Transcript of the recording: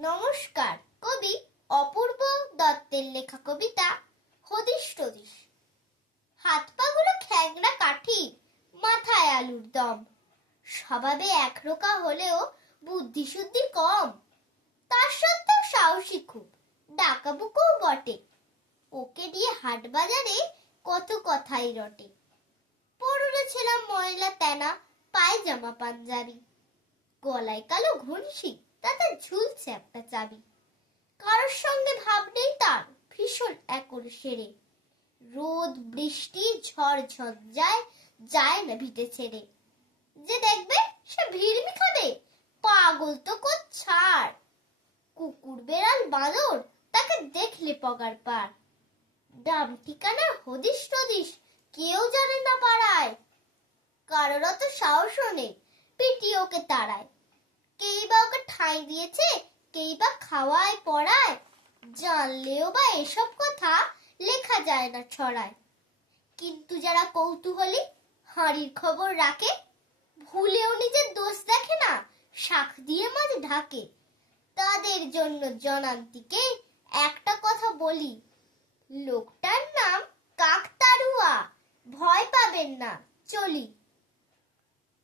নমস্কার। কবি অপূর্ব দত্তের লেখা কবিতা হদিশ টদিশ। হাত পাগুলো খ্যাংরা কাঠি, মাথায় আলুর দম, স্বভাবে একরোকা হলেও বুদ্ধি শুদ্ধি কম। তার সত্ত্বেও সাহসী খুব, ডাকাবুকোও বটে। ওকে দিয়ে হাট বাজারে কত কথাই রটে। পরনে ছিলাম ময়লা তেনা পায়জামা পাঞ্জাবি, গলায় কালো ঘুনসি, তাতে ঝুলছে একটা চাবি। কারোর সঙ্গে ভাব নেই তার, ভীষণ একর সেরে। রোদ বৃষ্টি ঝড় ঝঞ্ঝায় যায় না ভিটে ছেড়ে। যে দেখবে সে ভিড়মি খাবে, পাগল তো ছাড়। কুকুর বেড়াল বাঁদর তাকে দেখলে পগার পার। নাম ঠিকানা হদিশ টদিশ কেউ জানে না পাড়ায়। কারোর অত সাহসও নেই, পিটিয়ে ওকে তাড়ায়। কেই বা ওকে ঠাঁই দিয়েছে, কেই বা খাওয়ায় পড়ায়। জানলেও বা এসব কথা লেখা যায় না ছড়ায়। কিন্তু যারা কৌতূহলী, হাঁড়ির খবর রাখে, ভুলেও নিজের দোষ দেখে না, শাখ দিয়ে মাঝ ঢাকে। তাদের জন্য জনান্তিকে একটা কথা বলি, লোকটার নাম কাকতাড়ুয়া। ভয় পাবেন না, চলি।